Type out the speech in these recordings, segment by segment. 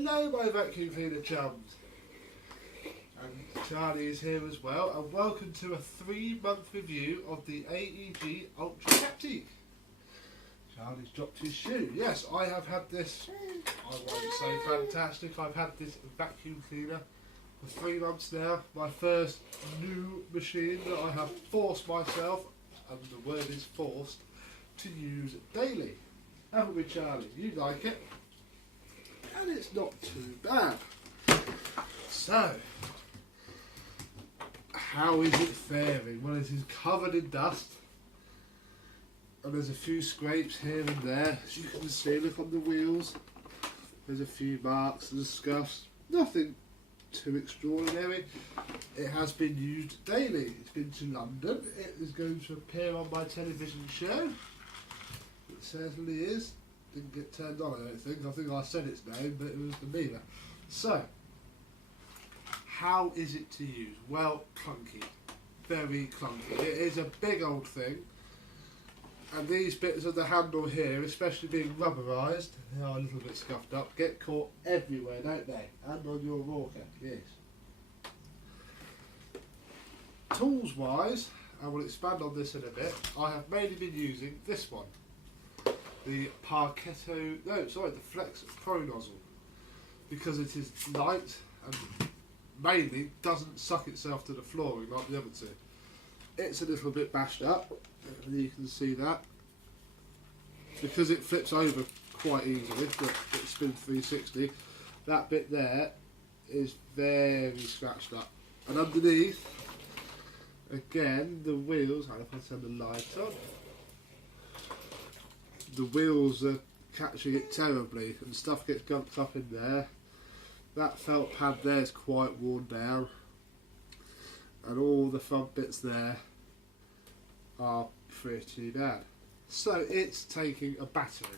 Hello my vacuum cleaner chums, and Charlie is here as well, and welcome to a 3-month review of the Aeg UltraCaptic. Charlie's dropped his shoe. Yes, I have had this, I won't say fantastic, I've had this vacuum cleaner for 3 months now. My first new machine that I have forced myself, and the word is forced, to use daily. Haven't we, Charlie? You like it? And it's not too bad. So, how is it faring? Well, it is covered in dust, and there's a few scrapes here and there. As you can see, look on the wheels. There's a few marks and scuffs. Nothing too extraordinary. It has been used daily. It's been to London. It is going to appear on my television show. It certainly is. Didn't get turned on, I don't think. I think I said its name, but it was the neither. So, how is it to use? Well, clunky. Very clunky. It is a big old thing. And these bits of the handle here, especially being rubberised, they are a little bit scuffed up, get caught everywhere, don't they? And on your walker, yes. Tools wise, I will expand on this in a bit. I have mainly been using this one. The the Flex Pro nozzle, because it is light and mainly doesn't suck itself to the flooring like the other two. It's a little bit bashed up, and you can see that, because it flips over quite easily. Look, it spins 360. That bit there is very scratched up, and underneath, again, the wheels. How if I turn the light on? The wheels are catching it terribly, and stuff gets gunked up in there. That felt pad there is quite worn down, and all the front bits there are pretty bad. So it's taking a battering.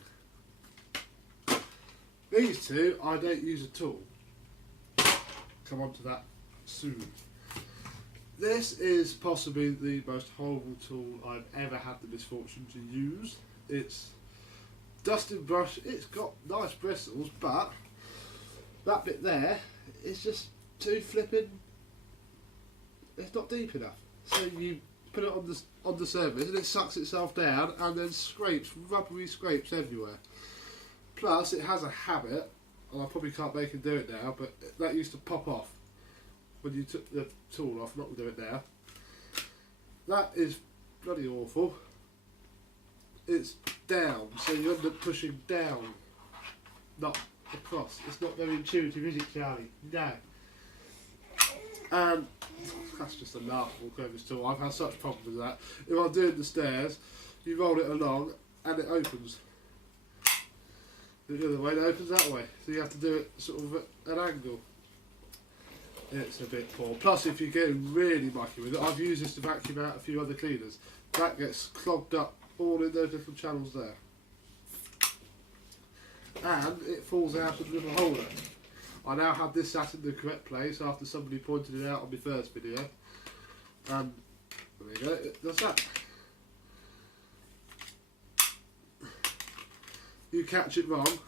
These two I don't use at all. Come on to that soon. This is possibly the most horrible tool I've ever had the misfortune to use. It's dusting brush, it's got nice bristles, but that bit there is just too flipping, it's not deep enough. So you put it on the surface and it sucks itself down and then scrapes, rubbery scrapes everywhere. Plus it has a habit, and I probably can't make it do it now, but that used to pop off when you took the tool off. I'm not going to do it now. That is bloody awful. It's down, so you end up pushing down, not across. It's not very intuitive, is it, Charlie? No. And that's just a laughable crevice tool. I've had such problems with that. If I'm doing the stairs, you roll it along and it opens. The other way, it opens that way. So you have to do it sort of at an angle. It's a bit poor. Plus, if you're getting really mucky with it, I've used this to vacuum out a few other cleaners. That gets clogged up all in those little channels there. And it falls out of the little holder. I now have this sat in the correct place after somebody pointed it out on my first video. And there you go, it does that. You catch it wrong,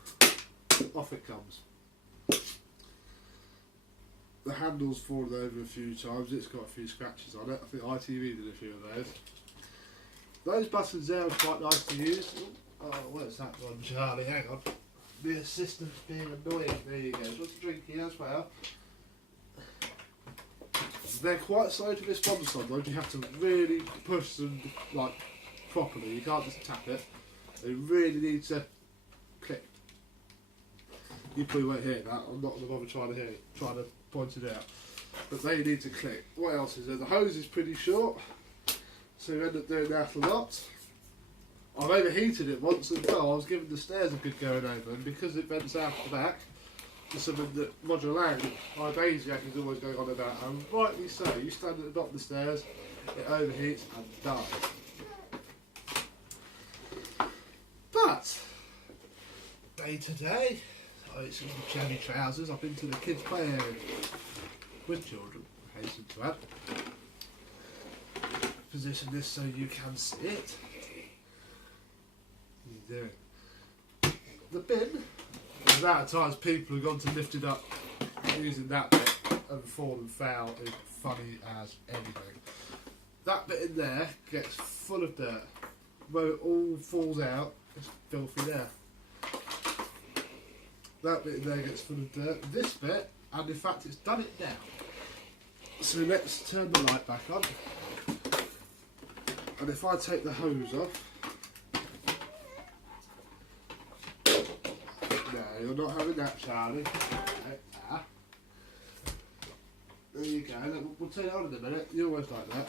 off it comes. The handle's fallen over a few times, it's got a few scratches on it. I think ITV did a few of those. Those buttons there are quite nice to use. Oh, where's that one, Charlie? Hang on. The assistant's being annoying. There you go. What's a drink here as well? They're quite slow to respond sometimes. You have to really push them like properly. You can't just tap it. They really need to click. You probably won't hear that. I'm not going to bother trying to point it out. But they need to click. What else is there? The hose is pretty short, so you end up doing that a lot. I've overheated it once as well. I was giving the stairs a good going over, and because it vents out the back, it's something that Roger Lang, my Basiac, is always going on about, and rightly so. You stand at the bottom of the stairs, it overheats and dies. But day to day, it's in the jammy trousers. I've been to the kids' play area with children, I hasten to add. Position this so you can see it. You do it. The bin, amount of times people have gone to lift it up using that bit and fall and foul is funny as anything. That bit in there gets full of dirt. Where it all falls out, it's filthy there. That bit in there gets full of dirt. This bit, and in fact it's done it now. So let's turn the light back on. And if I take the hose off, no, you're not having that, Charlie. There you go. Look, we'll turn it on in a minute. You always like that.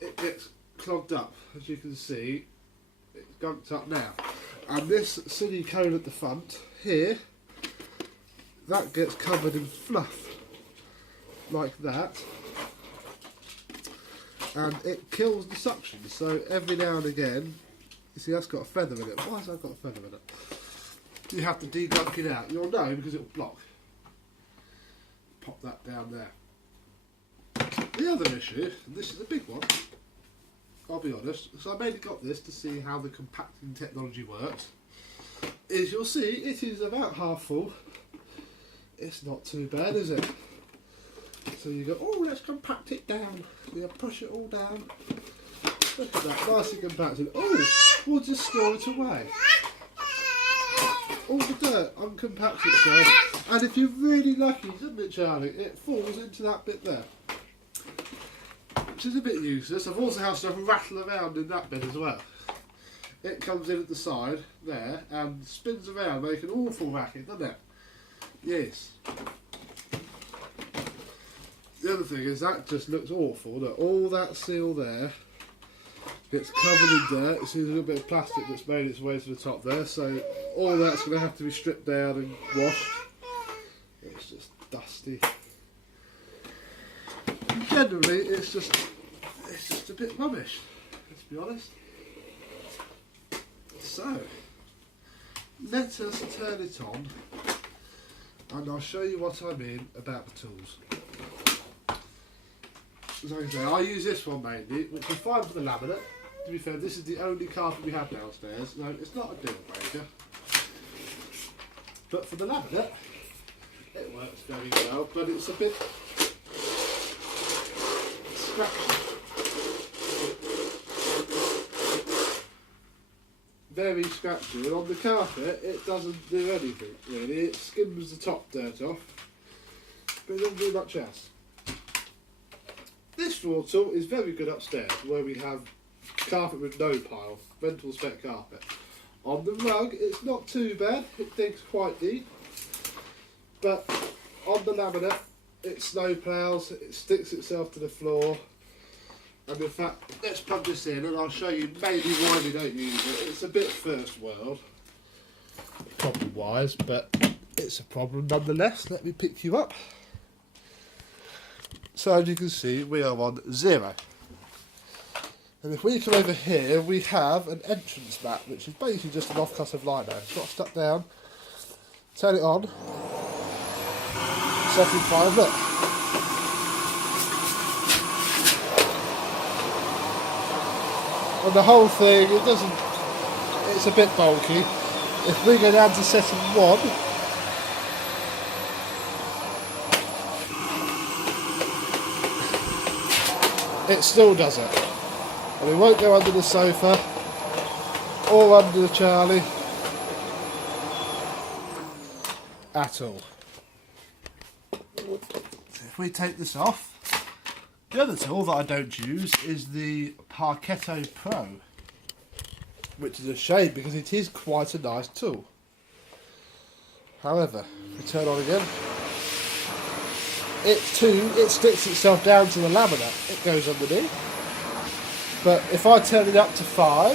It gets clogged up, as you can see. It's gunked up now. And this silicone at the front here, that gets covered in fluff, like that. And it kills the suction. So every now and again, you see that's got a feather in it. Why has that got a feather in it? You have to degunk it out. You'll know because it'll block. Pop that down there. The other issue, and this is a big one, I'll be honest, so I mainly got this to see how the compacting technology works, is you'll see it is about half full. It's not too bad, is it? So you go, oh, let's compact it down. You push it all down. Look at that, nicely compacted. Oh, we'll just store it away. All the dirt uncompacts itself, and if you're really lucky, isn't it, Charlie, it falls into that bit there, which is a bit useless. I've also had stuff rattle around in that bit as well. It comes in at the side there and spins around, making an awful racket, doesn't it? Yes. The other thing is that just looks awful. That all that seal there gets covered in dirt. You see there's a little bit of plastic that's made its way to the top there, so all that's going to have to be stripped down and washed. It's just dusty. And generally, it's just a bit rubbish. Let's be honest. So let us turn it on, and I'll show you what I mean about the tools. As I say, I use this one mainly, which is fine for the laminate. To be fair, this is the only carpet we have downstairs. No, it's not a deal breaker. But for the laminate, it works very well, but it's a bit scratchy. Very scratchy, and on the carpet it doesn't do anything really. It skims the top dirt off, but it doesn't do much else. This floor tool is very good upstairs, where we have carpet with no pile, rental spec carpet. On the rug, it's not too bad, it digs quite deep, but on the laminate, it snow ploughs, it sticks itself to the floor, and in fact, let's plug this in and I'll show you maybe why we don't use it. It's a bit first world, problem wise, but it's a problem nonetheless. Let me pick you up. So as you can see, we are on 0. And if we come over here, we have an entrance mat, which is basically just an offcut of lino. It's got stuck down, turn it on, setting 5, look. And the whole thing, it's a bit bulky. If we go down to setting 1, it still does it. And we won't go under the sofa or under the Charlie at all. If we take this off, the other tool that I don't use is the Parketo Pro, which is a shame because it is quite a nice tool. However, if we turn on again, it sticks itself down to the laminate. It goes underneath. But if I turn it up to 5,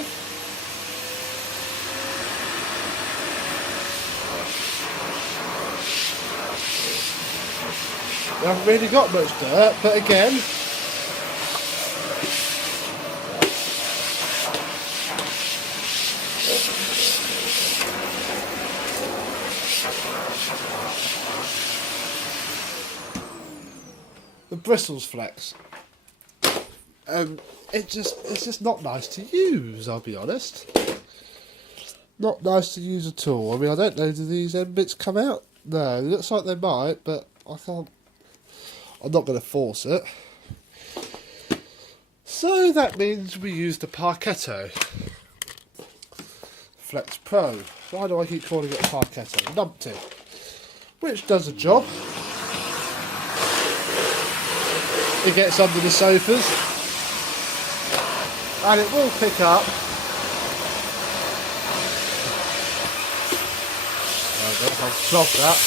we haven't really got much dirt, but again, the bristles flex. It's just not nice to use, I'll be honest. Not nice to use at all. I mean, I don't know, do these end bits come out? No, it looks like they might, but I can't. I'm not going to force it. So that means we use the Parketto Flex Pro. Why do I keep calling it a Parketto? Numpty. Which does the job. It gets under the sofas. And it will pick up. I'll flog that.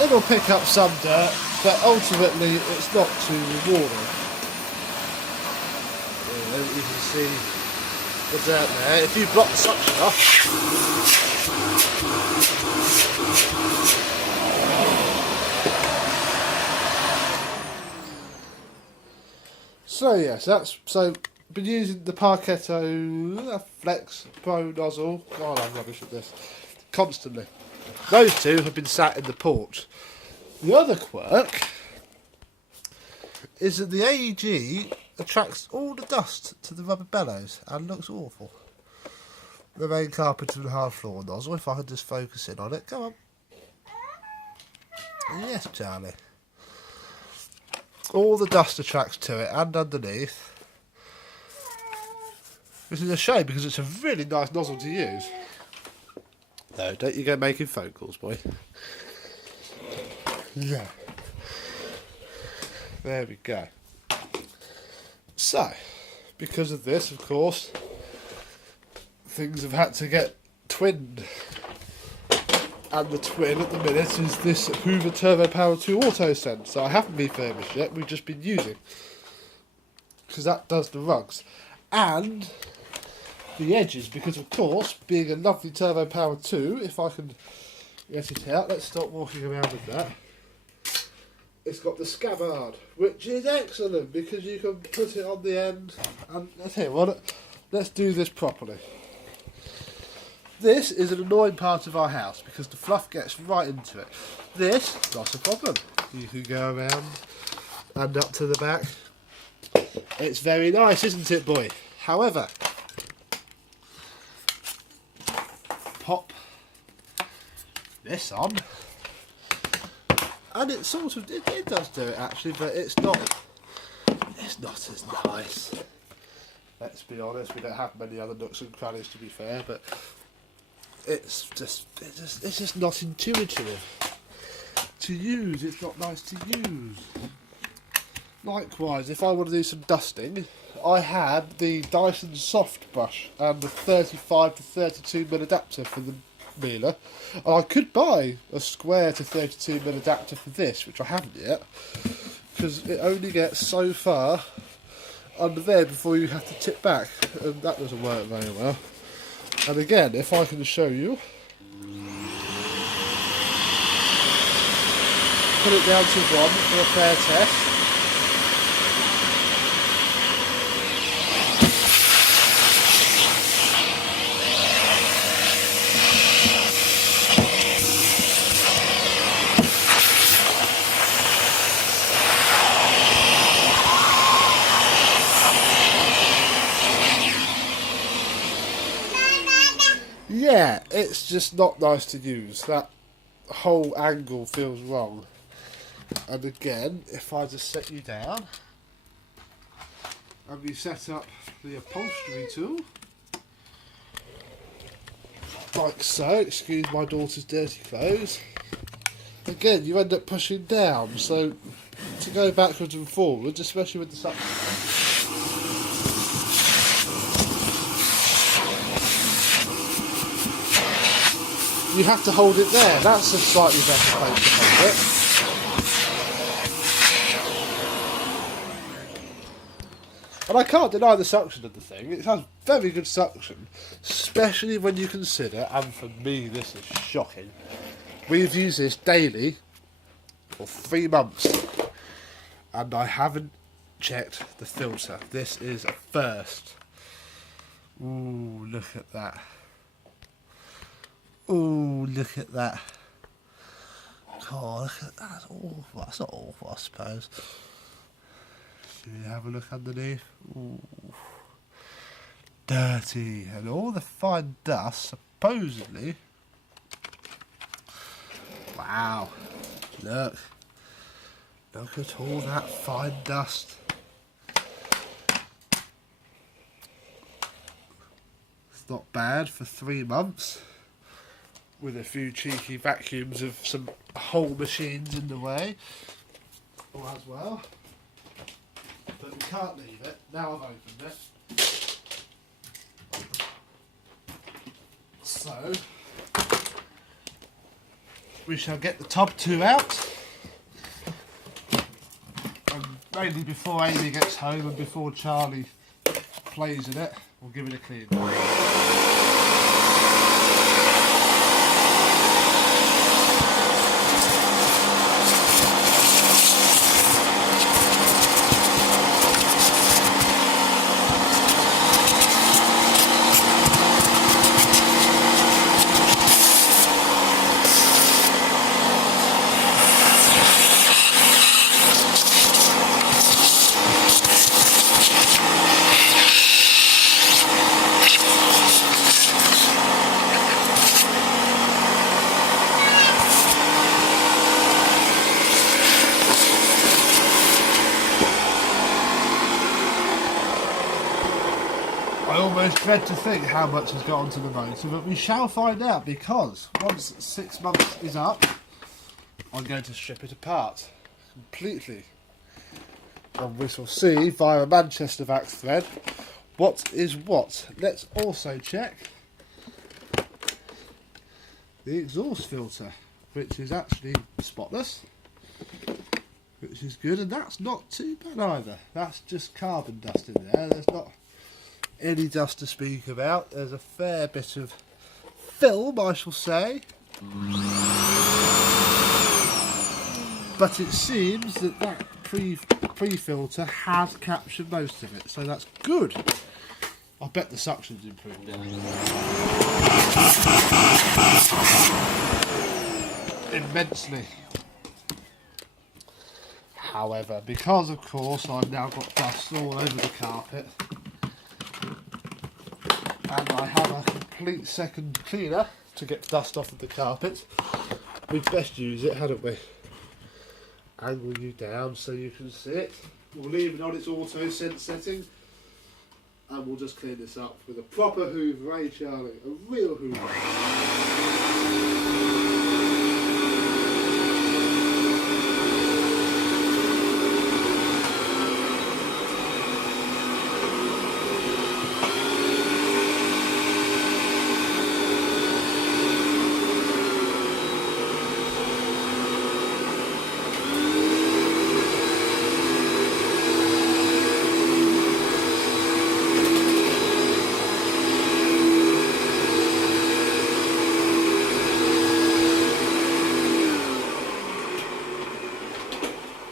It'll pick up some dirt, but ultimately it's not too rewarding. You can see the dirt there. If you block the suction off, so yes, been using the Parketto Flex Pro nozzle. God, I'm rubbish at this. Constantly. Those two have been sat in the porch. The other quirk is that the Aeg attracts all the dust to the rubber bellows and looks awful. The main carpet and hard floor nozzle, if I could just focus in on it. Come on. Yes, Charlie. All the dust attracts to it and underneath. Which is a shame because it's a really nice nozzle to use. No, don't you go making phone calls, boy. Yeah. There we go. So, because of this, of course, things have had to get twinned. And the twin at the minute is this Hoover Turbo Power 2 Auto Sense. So I haven't refurbished yet, we've just been using. Because that does the rugs. And the edges, because of course, being a lovely Turbo Power 2, if I can get it out, let's stop walking around with that. It's got the scabbard, which is excellent because you can put it on the end. And let's hear what. Let's do this properly. This is an annoying part of our house because the fluff gets right into it. This, not a problem. You can go around and up to the back. It's very nice, isn't it, boy? However, pop this on, and it sort of it does do it actually, but it's not as nice. Let's be honest, we don't have many other nooks and crannies to be fair, but it's just not intuitive to use. It's not nice to use. Likewise, if I want to do some dusting, I had the Dyson Soft Brush and the 35 to 32mm adapter for the Miele, and I could buy a square to 32mm adapter for this, which I haven't yet, because it only gets so far under there before you have to tip back, and that doesn't work very well. And again, if I can show you, put it down to 1 for a fair test. Yeah, it's just not nice to use. That whole angle feels wrong. And again, if I just set you down and we set up the upholstery tool, like so, excuse my daughter's dirty clothes, again you end up pushing down, so to go backwards and forwards, especially with the suction, you have to hold it there. That's a slightly better place to hold it. And I can't deny the suction of the thing. It has very good suction, especially when you consider, and for me this is shocking, we've used this daily for 3 months and I haven't checked the filter. This is a first. Ooh, look at that. Ooh, look at that. Oh, look at that. That's awful. That's not awful, I suppose. Should we have a look underneath? Ooh. Dirty. And all the fine dust, supposedly. Wow. Look. Look at all that fine dust. It's not bad for 3 months. With a few cheeky vacuums of some whole machines in the way. All as well. But we can't leave it. Now I've opened it. So, we shall get the top 2 out. And mainly before Amy gets home and before Charlie plays in it, we'll give it a clean. I almost dread to think how much has got onto the motor, but we shall find out, because once 6 months is up, I'm going to strip it apart completely. And we shall see via a Manchester vac thread what is what. Let's also check the exhaust filter, which is actually spotless, which is good, and that's not too bad either. That's just carbon dust in there. There's not any dust to speak about. There's a fair bit of film, I shall say, but it seems that that pre-filter has captured most of it, so that's good. I bet the suction's improved now. Immensely. However, because of course I've now got dust all over the carpet, and I have a complete second cleaner to get dust off of the carpet, we'd best use it, hadn't we? Angle you down so you can see it. We'll leave it on its auto sense setting, and we'll just clean this up with a proper hoover, eh Charlie? A real hoover.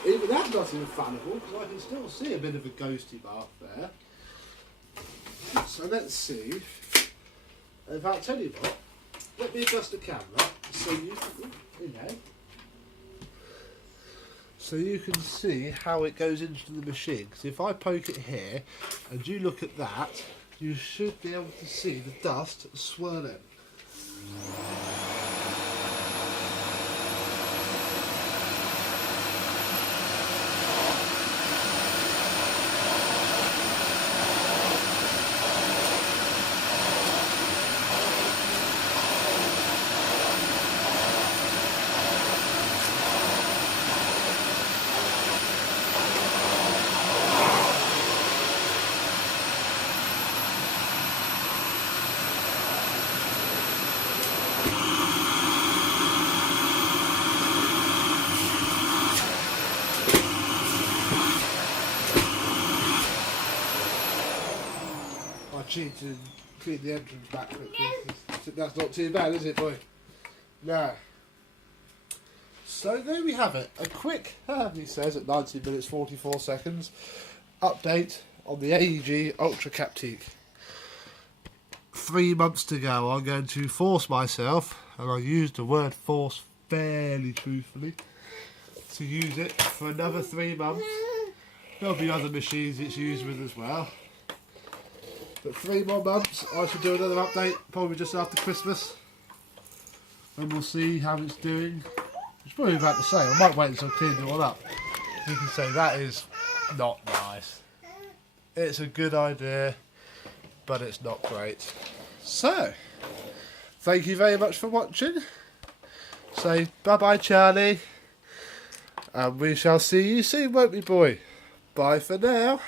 Even that's not infallible, because I can still see a bit of a ghosty mark there. So let's see. In fact, I'll tell you what, let me adjust the camera so you can see how it goes into the machine. Because if I poke it here and you look at that, you should be able to see the dust swirling. Cheat and clean the entrance back quickly. That's not too bad, is it, boy? No. So there we have it. A quick, he says, at 19 minutes 44 seconds, update on the Aeg UltraCaptic. 3 months to go. I'm going to force myself, and I use the word force fairly truthfully, to use it for another 3 months. There'll be other machines it's used with as well. But 3 more months, I should do another update, probably just after Christmas. And we'll see how it's doing. It's probably about to say, I might wait until I clean it all up. You can say that is not nice. It's a good idea, but it's not great. So, thank you very much for watching. Say bye-bye, Charlie. And we shall see you soon, won't we, boy? Bye for now.